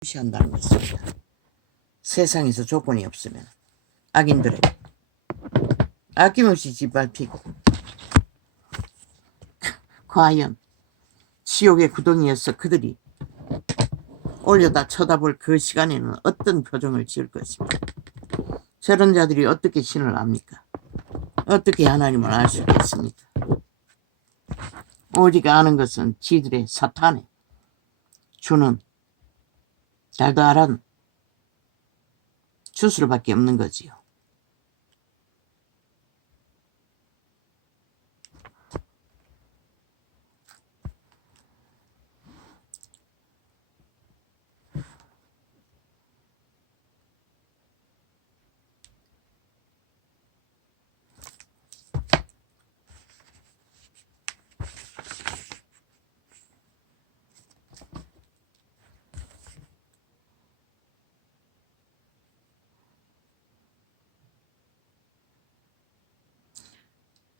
무시한다는 것입니다. 세상에서 조건이 없으면 악인들에게 아낌없이 짓밟히고 과연 지옥의 구덩이에서 그들이 올려다 쳐다볼 그 시간에는 어떤 표정을 지을 것입니까? 저런 자들이 어떻게 신을 압니까? 어떻게 하나님을 알 수 있겠습니까? 오직 아는 것은 지들의 사탄에 주는 달달한 주술밖에 없는 거지요.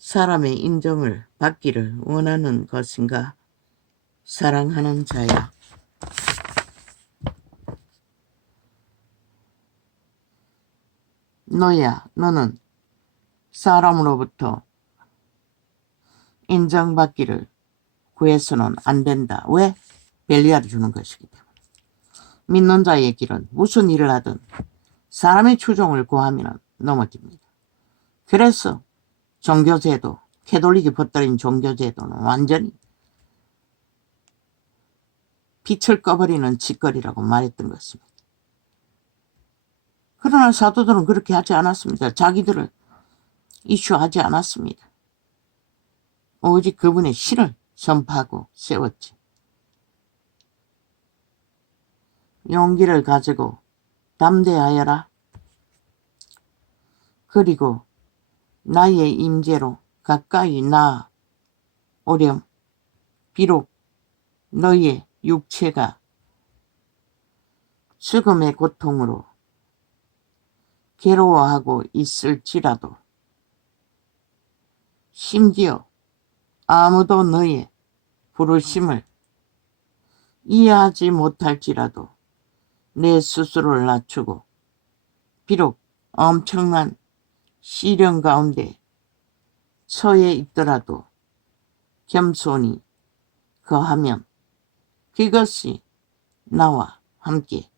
사람의 인정을 받기를 원하는 것인가? 사랑하는 자야, 너는 사람으로부터 인정받기를 구해서는 안 된다. 왜? 벨리아를 주는 것이기 때문에. 믿는 자의 길은 무슨 일을 하든 사람의 추종을 구하면 넘어집니다. 그래서 종교제도, 캐톨릭이 퍼뜨린 종교제도는 완전히 빛을 꺼버리는 짓거리라고 말했던 것입니다. 그러나 사도들은 그렇게 하지 않았습니다. 자기들을 이슈하지 않았습니다. 오직 그분의 신을 선포하고 세웠지. 용기를 가지고 담대하여라. 그리고 나의 임재로 가까이 나오렴. 비록 너의 육체가 죽음의 고통으로 괴로워하고 있을지라도, 심지어 아무도 너의 부르심을 이해하지 못할지라도 내 스스로를 낮추고 비록 엄청난 시련 가운데 처해 있더라도 겸손히 거하면 그것이 나와 함께,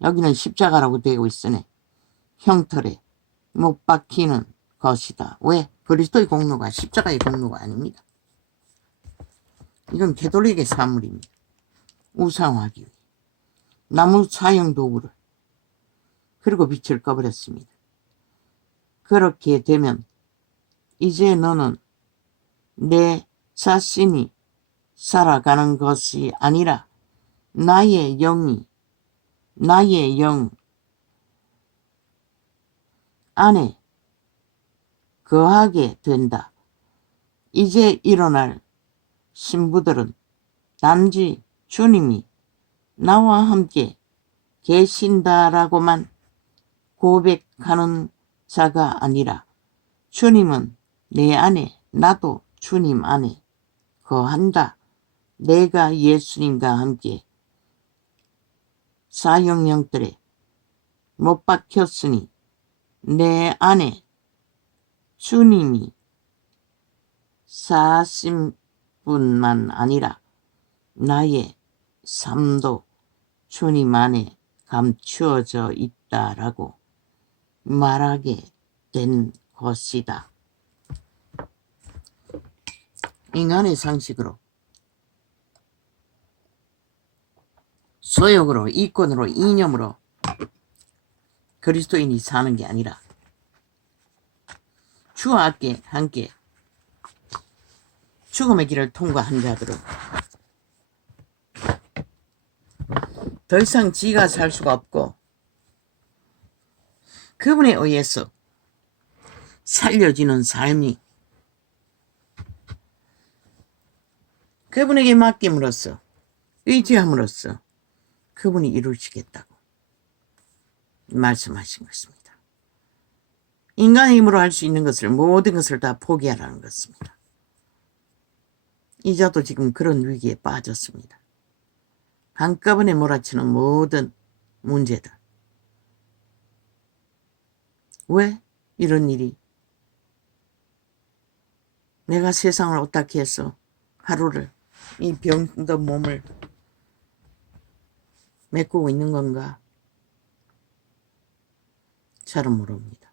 여기는 십자가라고 되어 있으네, 형틀에 못 박히는 것이다. 왜? 그리스도의 공로가 십자가의 공로가 아닙니다. 이건 캐톨릭의 사물입니다. 우상화기 위해 나무 사형 도구를, 그리고 빛을 꺼버렸습니다. 그렇게 되면 이제 너는 내 자신이 살아가는 것이 아니라 나의 영 안에 거하게 된다. 이제 일어날 신부들은 단지 주님이 나와 함께 계신다라고만 고백하는 자가 아니라 주님은 내 안에, 나도 주님 안에 거한다. 내가 예수님과 함께 사형형들에 못 박혔으니 내 안에 주님이 사신 뿐만 아니라 나의 삶도 주님 안에 감추어져 있다라고 말하게 된 것이다. 인간의 상식으로, 소욕으로, 이권으로, 이념으로 그리스도인이 사는 게 아니라 주와 함께 죽음의 길을 통과한 자들은 더 이상 지가 살 수가 없고 그분에 의해서 살려지는 삶이 그분에게 맡김으로써, 의지함으로써 그분이 이루시겠다고 말씀하신 것입니다. 인간의 힘으로 할 수 있는 것을, 모든 것을 다 포기하라는 것입니다. 이자도 지금 그런 위기에 빠졌습니다. 한꺼번에 몰아치는 모든 문제들. 왜 이런 일이? 내가 세상을 어떻게 해서 하루를 이 병든 몸을 메꾸고 있는 건가? 잘은 모릅니다.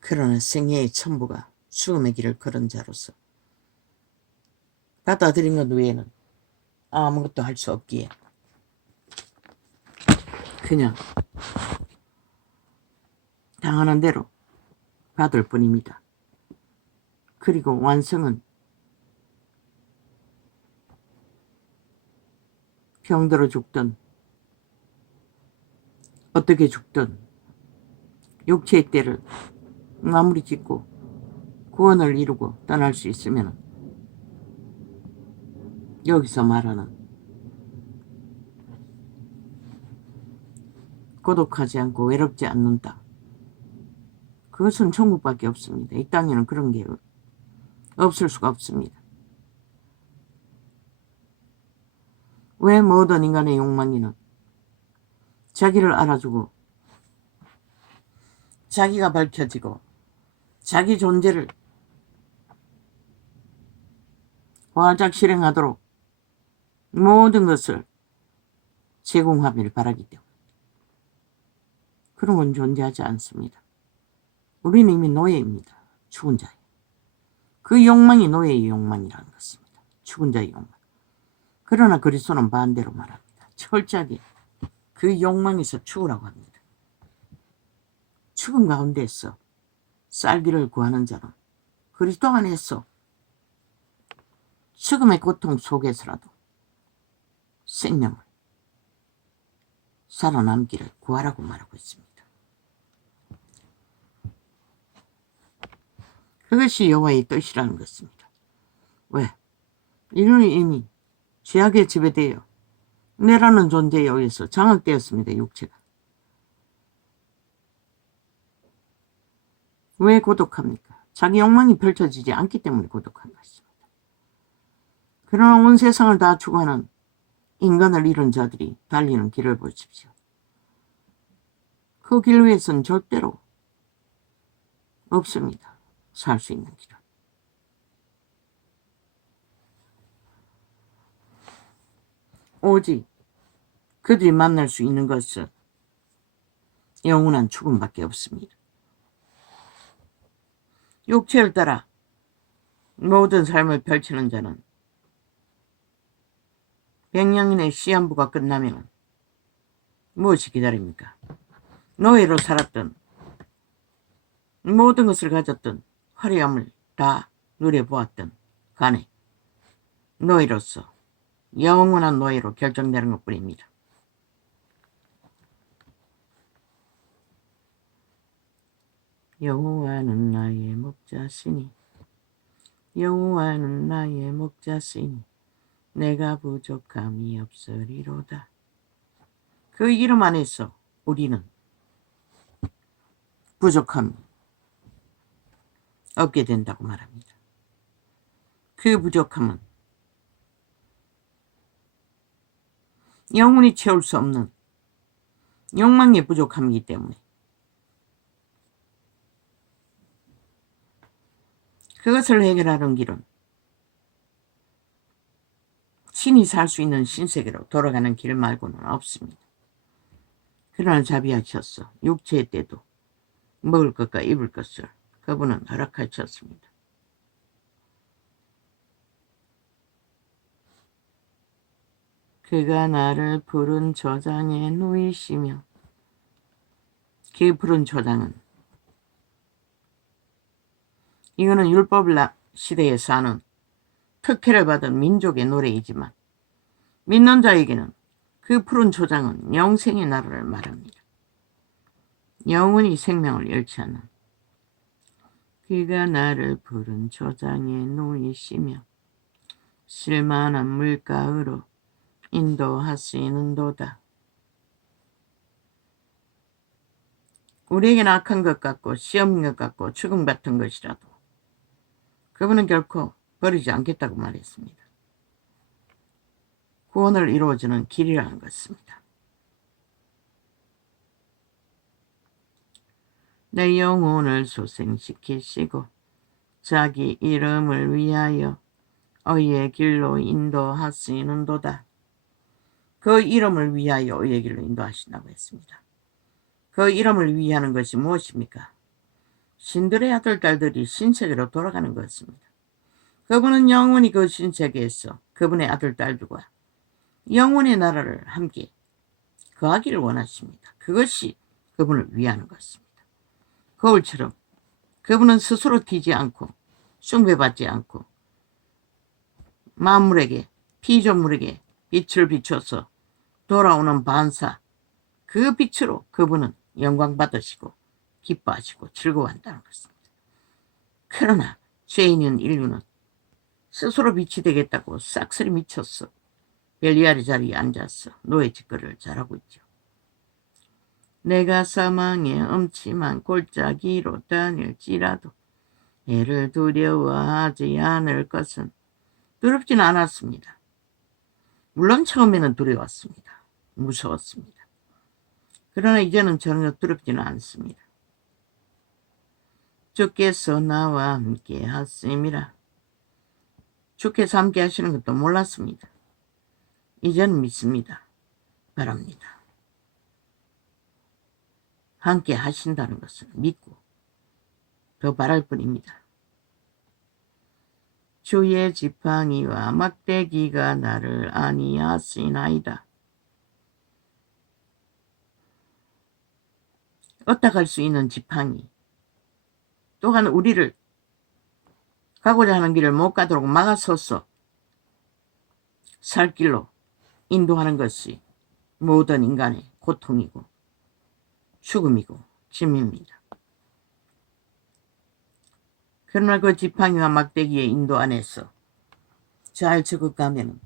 그러나 생애의 천부가 죽음의 길을 걸은 자로서 받아들인 것 외에는 아무것도 할 수 없기에 그냥 당하는 대로 받을 뿐입니다. 그리고 완성은 병들어 죽든 어떻게 죽든 육체의 때를 마무리 짓고 구원을 이루고 떠날 수 있으면 여기서 말하는 고독하지 않고 외롭지 않는다. 그것은 천국밖에 없습니다. 이 땅에는 그런 게 없을 수가 없습니다. 왜 모든 인간의 욕망이는 자기를 알아주고 자기가 밝혀지고 자기 존재를 화작 실행하도록 모든 것을 제공하기를 바라기 때문에 그런 건 존재하지 않습니다. 우리는 이미 노예입니다. 죽은 자예요. 그 욕망이 노예의 욕망이라는 것입니다. 죽은 자의 욕망. 그러나 그리스도는 반대로 말합니다. 철저하게 그 욕망에서 죽으라고 합니다. 죽음 가운데서 살기를 구하는 자는 그리스도 안에서 죽음의 고통 속에서라도 생명을 살아남기를 구하라고 말하고 있습니다. 그것이 여호와의 뜻이라는 것입니다. 왜? 인류는 이미 죄악에 지배되어 내라는 존재에 의해서 장악되었습니다. 육체가. 왜 고독합니까? 자기 욕망이 펼쳐지지 않기 때문에 고독한 것입니다. 그러나 온 세상을 다 추구하는 인간을 잃은 자들이 달리는 길을 보십시오. 그 길 위에서는 절대로 없습니다. 살 수 있는 길은. 오직 그들이 만날 수 있는 것은 영원한 죽음밖에 없습니다. 육체를 따라 모든 삶을 펼치는 자는 백년의 시한부가 끝나면 무엇이 기다립니까? 노예로 살았던 모든 것을 가졌던 화려함을 다 누려보았던 간에 노예로서 영원한 노예로 결정되는 것뿐입니다. 여호와는 나의 목자시니 여호와는 나의 목자시니 내가 부족함이 없으리로다. 그 이름 안에서 우리는 부족함이 없게 된다고 말합니다. 그 부족함은 영원히 채울 수 없는 욕망의 부족함이기 때문에 그것을 해결하는 길은 신이 살 수 있는 신세계로 돌아가는 길 말고는 없습니다. 그러나 자비하셨어. 육체의 때도 먹을 것과 입을 것을 그분은 허락하셨습니다. 그가 나를 푸른 초장에 누이시며, 그 푸른 초장은 이거는 율법 시대에 사는 특혜를 받은 민족의 노래이지만 믿는 자에게는 그 푸른 초장은 영생의 나라를 말합니다. 영원히 생명을 잃지 않는 그가 나를 푸른 초장에 누이시며 쓸만한 물가으로 인도하시는도다. 우리에게는 악한 것 같고 시험인 것 같고 죽음 같은 것이라도 그분은 결코 버리지 않겠다고 말했습니다. 구원을 이루어주는 길이라는 것입니다. 내 영혼을 소생시키시고 자기 이름을 위하여 의의 길로 인도하시는도다. 그 이름을 위하여 의의 길로 인도하신다고 했습니다. 그 이름을 위하는 것이 무엇입니까? 신들의 아들, 딸들이 신세계로 돌아가는 것입니다. 그분은 영원히 그 신세계에서 그분의 아들, 딸들과 영원의 나라를 함께 거하기를 원하십니다. 그것이 그분을 위하는 것입니다. 거울처럼 그분은 스스로 튀지 않고 숭배받지 않고 만물에게 피조물에게 빛을 비춰서 돌아오는 반사, 그 빛으로 그분은 영광 받으시고 기뻐하시고 즐거워한다는 것입니다. 그러나 죄인인 인류는 스스로 빛이 되겠다고 싹쓸이 미쳤어 벨리알의 자리에 앉아서 노예 짓거리를 잘하고 있죠. 내가 사망의 음침한 골짜기로 다닐지라도 해를 두려워하지 않을 것은 두렵지는 않았습니다. 물론 처음에는 두려웠습니다. 무서웠습니다. 그러나 이제는 전혀 두렵지는 않습니다. 주께서 나와 함께 하심이라. 주께서 함께 하시는 것도 몰랐습니다. 이제는 믿습니다. 바랍니다. 함께 하신다는 것을 믿고 더 바랄 뿐입니다. 주의 지팡이와 막대기가 나를 안위하시나이다. 어떡할 수 있는 지팡이, 또한 우리를 가고자 하는 길을 못 가도록 막아서서 살 길로 인도하는 것이 모든 인간의 고통이고 죽음이고 짐입니다. 그러나 그 지팡이와 막대기의 인도 안에서 잘 적응하면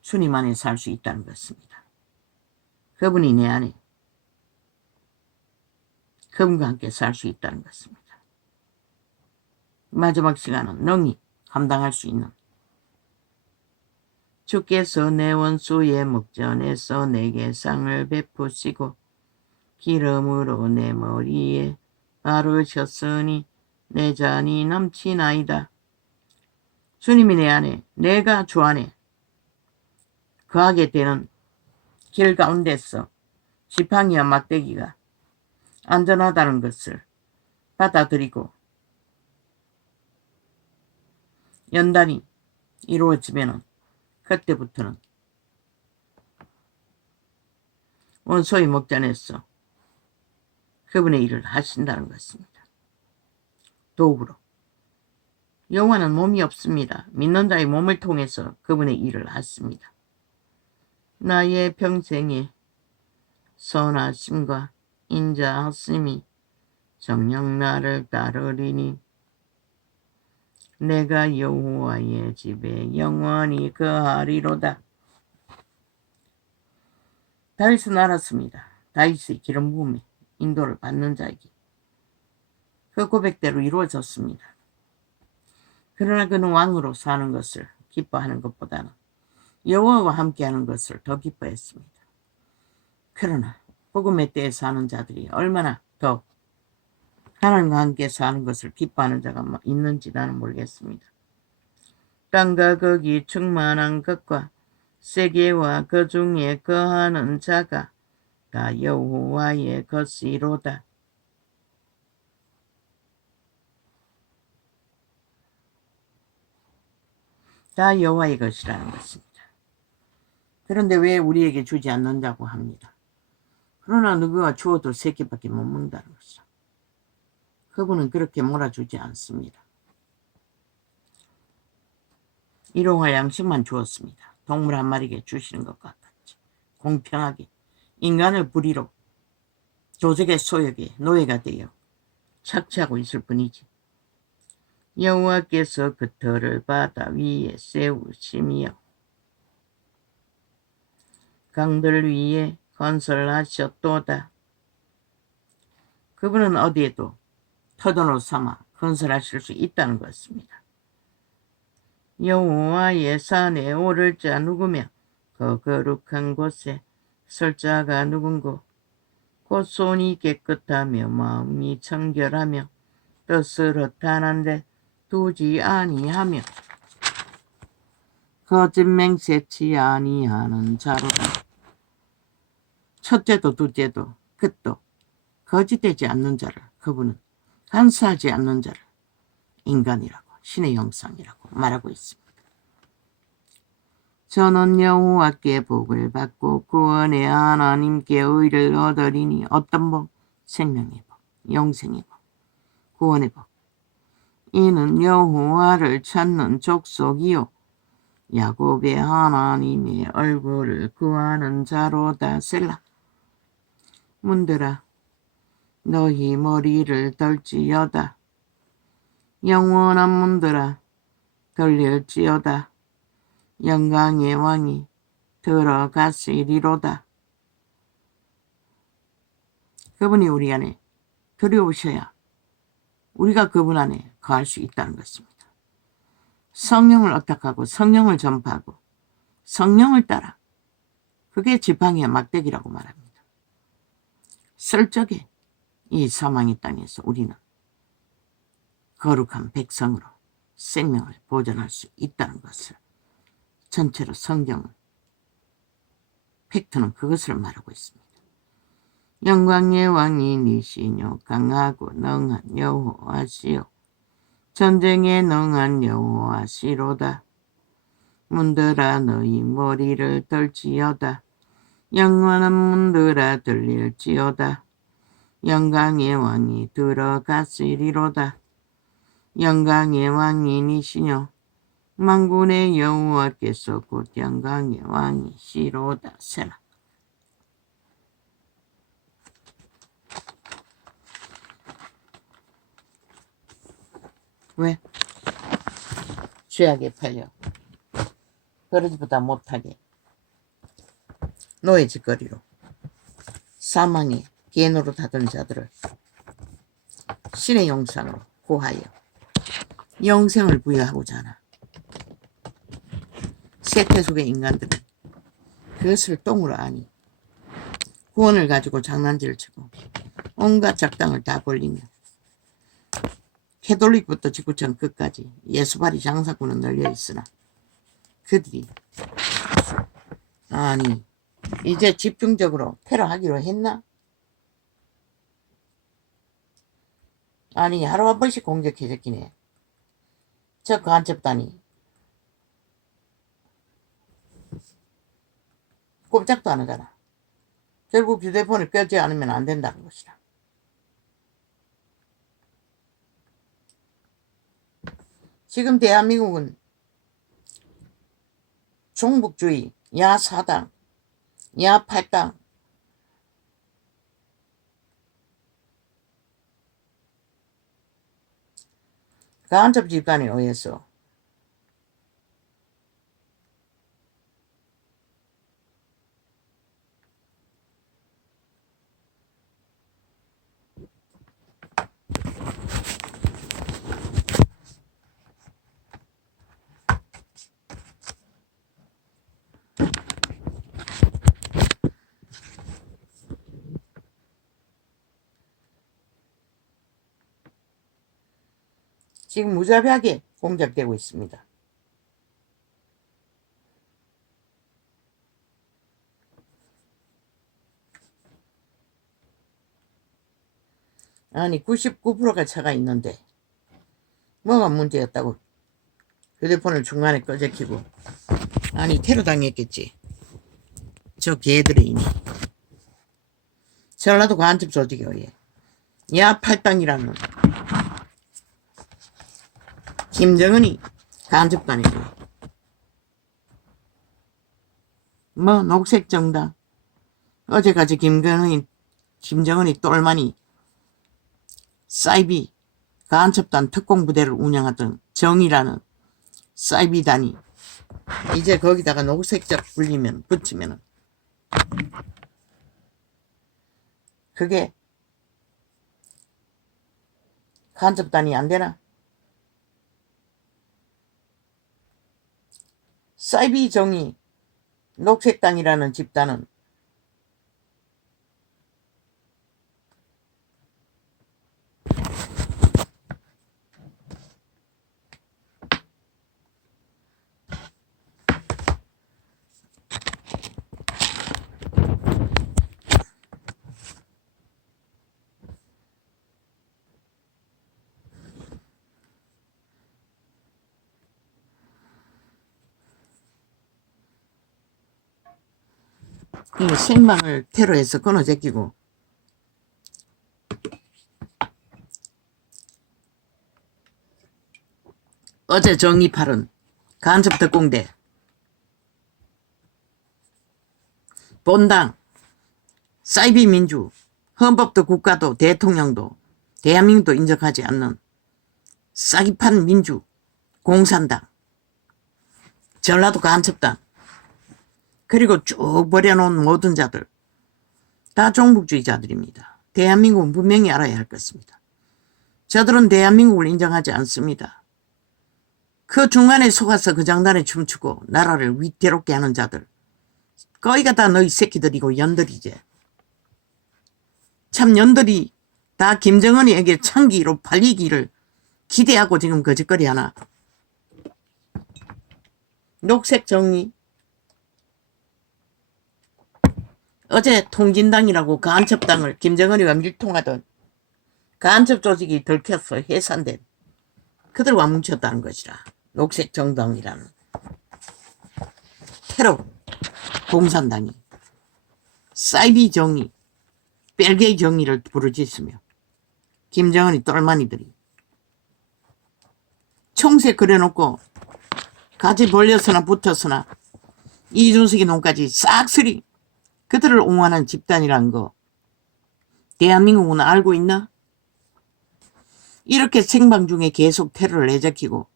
주님 안에 살 수 있다는 것입니다. 그분이 내 안에 그분과 함께 살 수 있다는 것입니다. 마지막 시간은 능히 감당할 수 있는 주께서 내 원수의 목전에서 내게 상을 베푸시고 기름으로 내 머리에 바르셨으니 내 잔이 넘치나이다. 주님이 내 안에, 내가 주 안에 거하게 되는 길 가운데서 지팡이와 막대기가 안전하다는 것을 받아들이고 연단이 이루어지면 그때부터는 원수의 목전에서 그분의 일을 하신다는 것입니다. 도구로. 여호와는 몸이 없습니다. 믿는 자의 몸을 통해서 그분의 일을 하십니다. 나의 평생에 선하심과 인자하심이 정녕 나를 따르리니 내가 여호와의 집에 영원히 거하리로다. 다윗은 알았습니다. 다윗의 기름 부음에 인도를 받는 자에게 그 고백대로 이루어졌습니다. 그러나 그는 왕으로 사는 것을 기뻐하는 것보다는 여호와와 함께하는 것을 더 기뻐했습니다. 그러나 복음의 때에 사는 자들이 얼마나 더 하나님과 함께 사는 것을 기뻐하는 자가 있는지 나는 모르겠습니다. 땅과 거기 충만한 것과 세계와 그 중에 거하는 자가 다 여호와의 것이로다. 다 여호와의 것이라는 것입니다. 그런데 왜 우리에게 주지 않는다고 합니다. 그러나 누구가 주어도 새끼밖에 못 먹는다는 것이죠. 그분은 그렇게 몰아주지 않습니다. 일용할 양식만 주었습니다. 동물 한 마리에게 주시는 것 같았지. 공평하게 인간을 부리로 조직의 소욕에 노예가 되어 착취하고 있을 뿐이지. 여호와께서 그 터를 바다 위에 세우시며 강들 위에 건설하셨도다. 그분은 어디에도 터전으로 삼아 건설하실 수 있다는 것입니다. 여호와의 산에 오를 자 누구며 그 거룩한 곳에 설 자가 누군고 곧 손이 깨끗하며 마음이 청결하며 뜻을 허탄한데 두지 아니하며 거짓 맹세치 아니하는 자로다. 첫째도 둘째도 끝도 거짓되지 않는 자를 그분은 간사하지 않는 자를 인간이라고 신의 형상이라고 말하고 있습니다. 저는 여호와께 복을 받고 구원의 하나님께 의를 얻으리니 어떤 복? 생명의 복, 영생의 복, 구원의 복. 이는 여호와를 찾는 족속이요 야곱의 하나님의 얼굴을 구하는 자로다. 셀라. 문들아 너희 머리를 들지어다. 영원한 문들아 들릴지어다. 영광의 왕이 들어가시리로다. 그분이 우리 안에 들어오셔야 우리가 그분 안에 거할 수 있다는 것입니다. 성령을 어탁하고 성령을 전파하고 성령을 따라 그게 지팡이와 막대기라고 말합니다. 슬쩍에 이 사망의 땅에서 우리는 거룩한 백성으로 생명을 보존할 수 있다는 것을 전체로 성경은 팩트는 그것을 말하고 있습니다. 영광의 왕이 니시뇨 강하고 능한 여호와시요 전쟁에 능한 여호와시로다. 문들아 너희 머리를 들지어다. 영원한 문들아 들릴지어다. 영광의 왕이 들어가시리로다. 영광의 왕이니시뇨 만군의 여호와께서 곧 영광의 왕이시로다. 세라. 왜? 죄악에 팔려 그러지보다 못하게 노예 짓거리로 사망의 개노릇 하던 자들을 신의 형상으로 구하여 영생을 부여하고자 하나. 세태 속의 인간들은 그것을 똥으로 아니 구원을 가지고 장난질을 치고 온갖 작당을 다 벌리며 캐톨릭부터 지구촌 끝까지 예수발이 장사꾼은 널려 있으나 그들이 아니 이제 집중적으로 테러하기로 했나? 아니 하루 한 번씩 공격해 적긴 해. 저 간첩단이 꼼짝도 안 하잖아. 결국 휴대폰을 끄지 않으면 안 된다는 것이라. 지금 대한민국은 종북주의, 야사당, 야팔당, 간첩 집단에 의해서 지금 무자비하게 공작되고 있습니다. 아니 99%가 차가 있는데 뭐가 문제였다고 휴대폰을 중간에 꺼제키고 아니 테러 당했겠지. 저 개들의 인이 전라도 간첩 조직에 의해 야팔당이라는 김정은이 간첩단이고 뭐 녹색정당 어제까지 김정은이 똘마니 사이비 간첩단 특공부대를 운영하던 정이라는 사이비단이 이제 거기다가 녹색적 붙이면 그게 간첩단이 안 되나? 사이비 정의 녹색당이라는 집단은 이 생방을 테러해서 끊어 제끼고 어제 정의팔은 간첩 특공대 본당 사이비 민주 헌법도 국가도 대통령도 대한민국도 인정하지 않는 싸기판 민주 공산당 전라도 간첩당 그리고 쭉 버려놓은 모든 자들 다 종북주의자들입니다. 대한민국은 분명히 알아야 할 것입니다. 저들은 대한민국을 인정하지 않습니다. 그 중간에 속아서 그 장단에 춤추고 나라를 위태롭게 하는 자들 거기가 다 너희 새끼들이고 연들이지. 참 연들이 다 김정은이에게 창기로 팔리기를 기대하고 지금 거짓거리 하나. 녹색 정의 어제 통진당이라고 간첩당을 김정은이가 밀통하던 간첩 조직이 들켰어 해산된 그들과 뭉쳤다는 것이라. 녹색 정당이라는 테러 공산당이 사이비 정의 벨게이 정의를 부르짖으며 김정은이 똘마니들이 총세 그려놓고 가지 벌려서나 붙었으나 이준석이 놈까지 싹쓸이 그들을 옹호하는 집단이란 거 대한민국은 알고 있나? 이렇게 생방 중에 계속 테러를 내제키고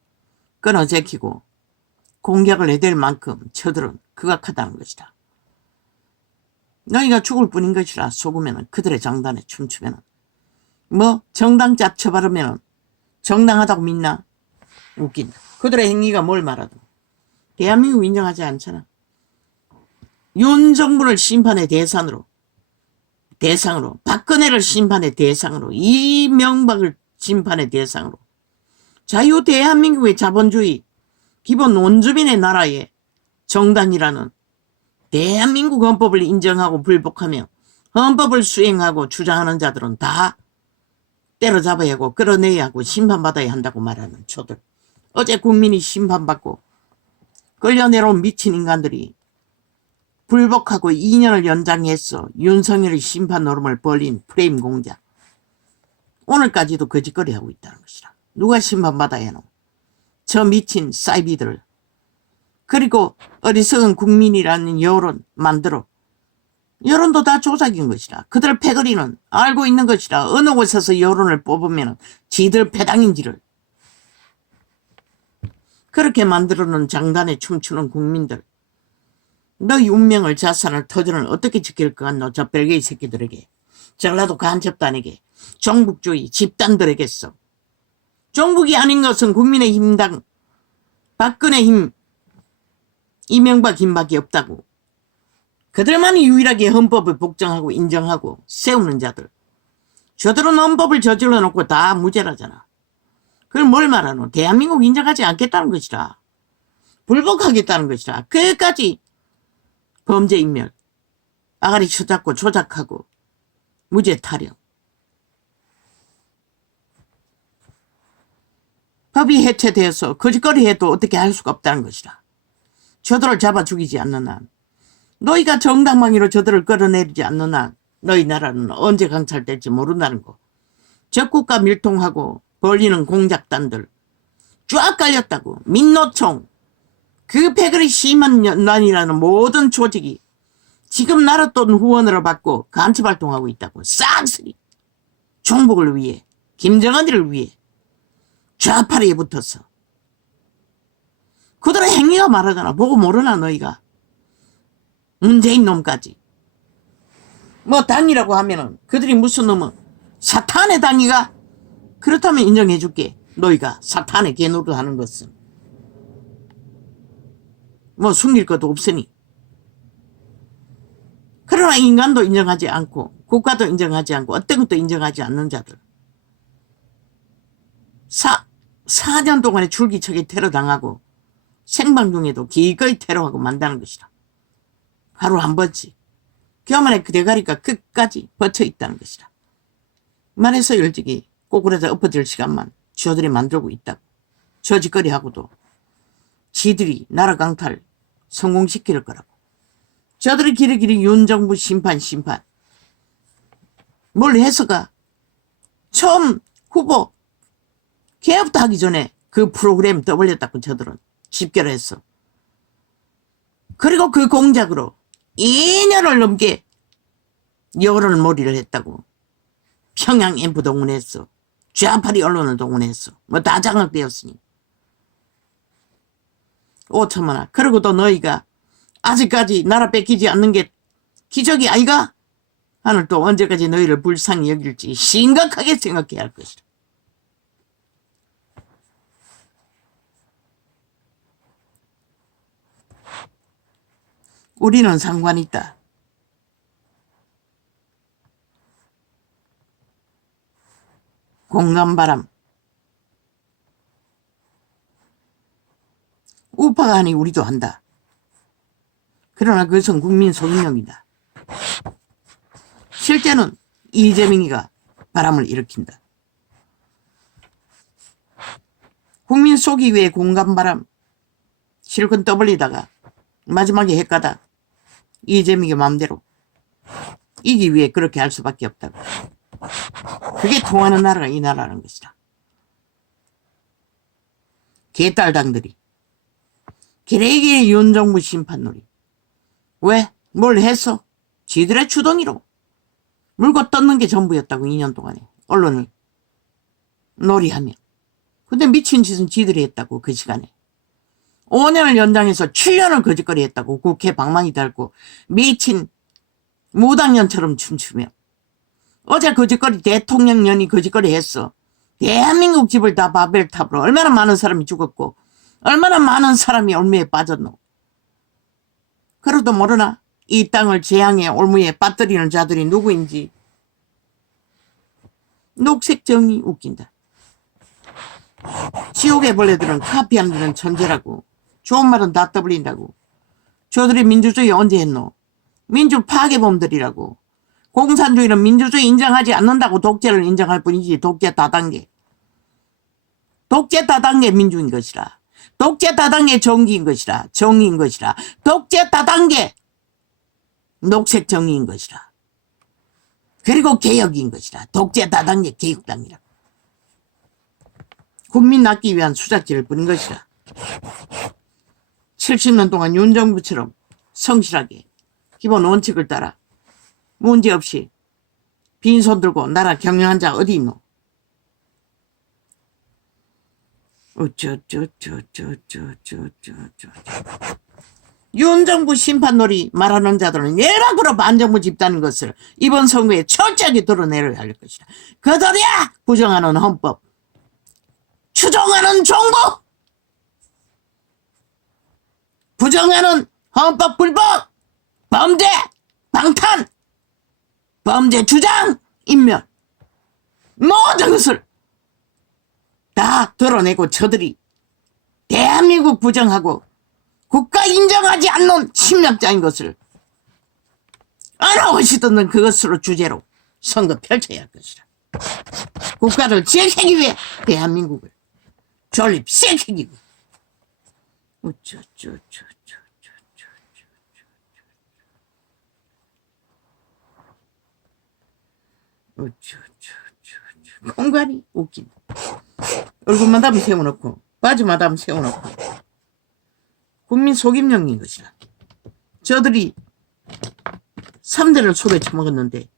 끊어 제키고 공격을 해댈 만큼 저들은 극악하다는 것이다. 너희가 죽을 뿐인 것이라 속으면 그들의 장단에 춤추면 뭐 정당자 쳐바르면 정당하다고 믿나? 웃긴다. 그들의 행위가 뭘 말하든 대한민국 인정하지 않잖아. 윤 정부를 심판의 대상으로 박근혜를 심판의 대상으로 이명박을 심판의 대상으로 자유 대한민국의 자본주의 기본 원주민의 나라에 정당이라는 대한민국 헌법을 인정하고 불복하며 헌법을 수행하고 주장하는 자들은 다 때려잡아야 하고 끌어내야 하고 심판받아야 한다고 말하는 저들. 어제 국민이 심판받고 끌려내려온 미친 인간들이 불복하고 2년을 연장해서 윤석열의 심판 노름을 벌린 프레임 공작. 오늘까지도 거짓거리 하고 있다는 것이라. 누가 심판받아야 하노? 저 미친 사이비들. 그리고 어리석은 국민이라는 여론 만들어. 여론도 다 조작인 것이라. 그들 패거리는 알고 있는 것이라. 어느 곳에서 여론을 뽑으면 지들 패당인지를. 그렇게 만들어놓은 장단에 춤추는 국민들. 너희 운명을 자산을 터전을 어떻게 지킬 것 같노? 저 벨게이 새끼들에게. 전라도 간첩단에게. 종북주의 집단들에게서. 종북이 아닌 것은 국민의힘당 박근혜힘 이명박 힘밖에 없다고. 그들만이 유일하게 헌법을 복종하고 인정하고 세우는 자들. 저들은 헌법을 저질러 놓고 다 무죄라잖아. 그걸 뭘 말하노? 대한민국 인정하지 않겠다는 것이라. 불복하겠다는 것이라. 그까지 범죄인멸 아가리 쳐잡고 조작하고 무죄 타령. 법이 해체되어서 거짓거리 해도 어떻게 할 수가 없다는 것이라. 저들을 잡아 죽이지 않는 한, 너희가 정당방위로 저들을 끌어내리지 않는 한 너희 나라는 언제 강탈될지 모른다는 거. 적국가 밀통하고 벌리는 공작단들 쫙 깔렸다고. 민노총 그 패거리 심한 년단이라는 모든 조직이 지금 나라돈 후원으로 받고 간첩활동하고 있다고. 싹쓸이 종북을 위해 김정은이를 위해 좌파리에 붙어서. 그들의 행위가 말하잖아. 보고 모르나 너희가. 문재인 놈까지. 뭐 당이라고 하면은 그들이 무슨 놈은 사탄의 당이가? 그렇다면 인정해줄게. 너희가 사탄의 개노릇 하는 것은. 뭐 숨길 것도 없으니. 그러나 인간도 인정하지 않고 국가도 인정하지 않고 어떤 것도 인정하지 않는 자들. 4년 동안에 줄기차게 테러당하고 생방 중에도 기꺼이 테러하고 만다는 것이다. 하루 한 번씩. 교만의 그 대가리가 끝까지 버텨있다는 것이다. 말해서 일찍이 꼬꾸라져 엎어질 시간만 저들이 만들고 있다고. 저짓거리하고도 지들이 나라 강탈 성공시킬 거라고. 저들이 길이길이 윤정부 심판. 뭘 해서가 처음 후보 개업도 하기 전에 그 프로그램 떠벌렸다고 저들은 집결했어. 그리고 그 공작으로 2년을 넘게 여론몰이를 했다고. 평양 엠프 동원했어. 좌파리 언론을 동원했어. 뭐 다 장악되었으니. 5천만 원. 그러고도 너희가 아직까지 나라 뺏기지 않는 게 기적이 아이가? 하늘 또 언제까지 너희를 불쌍히 여길지 심각하게 생각해야 할 것이다. 우리는 상관이 있다. 공감바람. 우파가 하니 우리도 한다. 그러나 그것은 국민 소유념이다. 실제는 이재명이가 바람을 일으킨다. 국민 속이 위해 공감바람 실컷 떠벌리다가 마지막에 헷가다 이재명이 마음대로 이기 위해 그렇게 할 수밖에 없다고. 그게 통하는 나라가 이 나라라는 것이다. 개딸당들이 기레기 윤정부 심판놀이. 왜? 뭘 했어? 지들의 주둥이로 물고 뜯는 게 전부였다고. 2년 동안에 언론을 놀이하며. 근데 미친 짓은 지들이 했다고. 그 시간에 5년을 연장해서 7년을 거짓거리 했다고. 국회 방망이 달고 미친 무당년처럼 춤추며. 어제 거짓거리 대통령년이 거짓거리 했어. 대한민국 집을 다 바벨탑으로. 얼마나 많은 사람이 죽었고 얼마나 많은 사람이 올무에 빠졌노. 그래도 모르나 이 땅을 재앙의 올무에 빠뜨리는 자들이 누구인지. 녹색정이 웃긴다. 지옥의 벌레들은 카피 안 되는 천재라고. 좋은 말은 다 떠벌린다고. 저들이 민주주의 언제 했노? 민주 파괴범들이라고. 공산주의는 민주주의 인정하지 않는다고. 독재를 인정할 뿐이지. 독재 다단계. 독재 다단계 민주인 것이라. 독재 다단계 정기인 것이라. 정의인 것이라. 독재 다단계 녹색 정의인 것이라. 그리고 개혁인 것이라. 독재 다단계 개혁당이라. 국민 낫기 위한 수작질을 뿌린 것이라. 70년 동안 윤정부처럼 성실하게 기본 원칙을 따라 문제없이 빈손 들고 나라 경영한 자 어디 있노? 윤정부 심판놀이 말하는 자들은 예락으로 반정부 집단인 것을 이번 선거에 철저하게 드러내야 할 것이다. 그들이야 부정하는 헌법, 추종하는 정부, 부정하는 헌법 불법, 범죄, 방탄, 범죄 주장, 인멸, 모든 것을 다 드러내고 저들이 대한민국 부정하고 국가 인정하지 않는 침략자인 것을 어느 것이 듣는 그것으로 주제로 선거 펼쳐야 할 것이다. 국가를 지키기 위해 대한민국을 존립시키기 위해. 공간이 웃긴다. 얼굴만 하면 세워놓고 바지만 하면 세워놓고 국민 속임용인 것이라. 저들이 3대를 속에 처먹었는데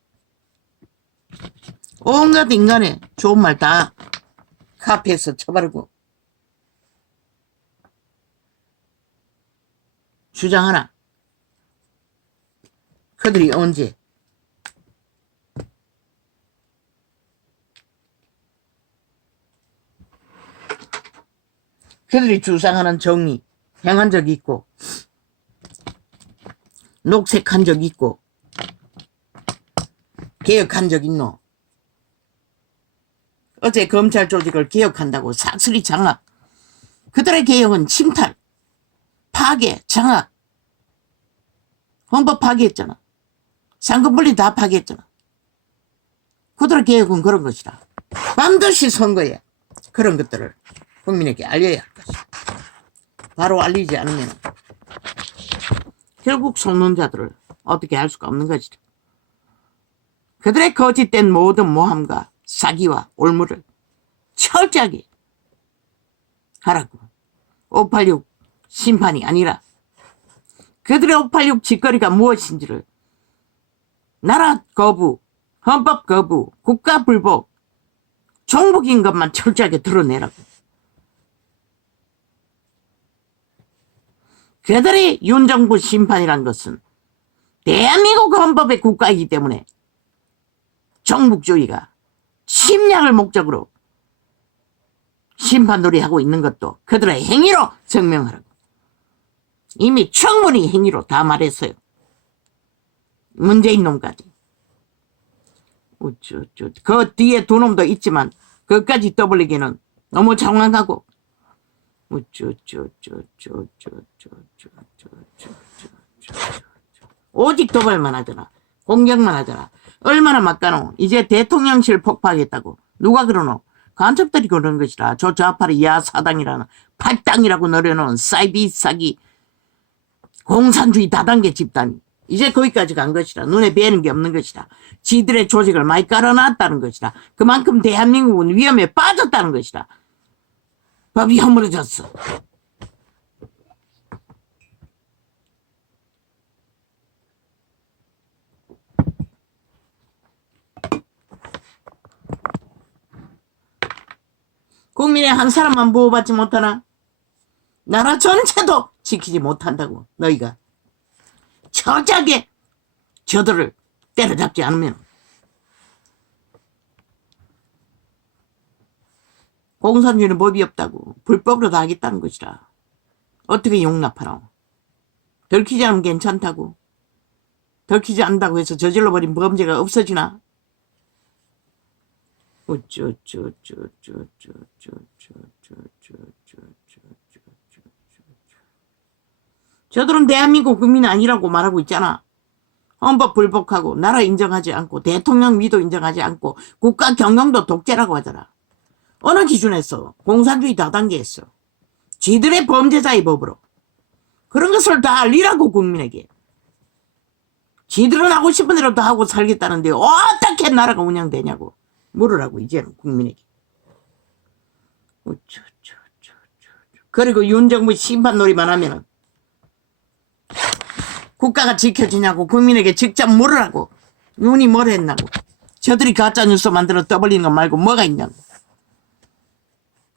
온갖 인간의 좋은 말 다 카페에서 쳐바르고 주장하나. 그들이 언제 그들이 주장하는 정의 행한 적이 있고 녹색한 적 있고 개혁한 적 있노? 어제 검찰 조직을 개혁한다고 싹쓸이 장악. 그들의 개혁은 침탈, 파괴, 장악. 헌법 파괴했잖아. 상급분리 다 파괴했잖아. 그들의 개혁은 그런 것이다. 반드시 선거에 그런 것들을 국민에게 알려야 할 것이다. 바로 알리지 않으면 결국 속는자들을 어떻게 할 수가 없는 것이다. 그들의 거짓된 모든 모함과 사기와 올무를 철저하게 하라고. 586 심판이 아니라 그들의 586 짓거리가 무엇인지를 나라 거부, 헌법 거부, 국가 불복, 종북인 것만 철저하게 드러내라고. 그들의 윤정부 심판이란 것은 대한민국 헌법의 국가이기 때문에 종북주의가 침략을 목적으로 심판놀이 하고 있는 것도 그들의 행위로 증명하라고. 이미 충분히 행위로 다 말했어요. 문재인 놈까지. 그 뒤에 두 놈도 있지만 그것까지 떠벌리기는 너무 장황하고 오직 도발만 하잖아. 공격만 하잖아. 얼마나 막가노. 이제 대통령실 폭파하겠다고. 누가 그러노? 간첩들이 그러는 것이라. 저 좌파의 야사당이라는 팔당이라고 노려놓은 사이비 사기 공산주의 다단계 집단이 이제 거기까지 간 것이라. 눈에 뵈는 게 없는 것이라. 지들의 조직을 많이 깔아놨다는 것이라. 그만큼 대한민국은 위험에 빠졌다는 것이라. 법이 허물어졌어. 국민의 한 사람만 보호받지 못하나? 나라 전체도 지키지 못한다고. 너희가 철저하게 저들을 때려잡지 않으면 공산주의는 법이 없다고. 불법으로 다 하겠다는 것이라. 어떻게 용납하노? 들키지 않으면 괜찮다고. 들키지 않는다고 해서 저질러버린 범죄가 없어지나? 저들은 대한민국 국민이 아니라고 말하고 있잖아. 헌법 불복하고 나라 인정하지 않고 대통령 위도 인정하지 않고 국가 경영도 독재라고 하잖아. 어느 기준에서? 공산주의 다단계에서. 지들의 범죄자의 법으로. 그런 것을 다 알리라고 국민에게. 지들은 하고 싶은 대로 다 하고 살겠다는데 어떻게 나라가 운영되냐고 물으라고 이제는 국민에게. 그리고 윤정부 심판놀이만 하면은 국가가 지켜지냐고 국민에게 직접 물으라고. 윤이 뭘 했나고. 저들이 가짜뉴스 만들어 떠벌리는 것 말고 뭐가 있냐고.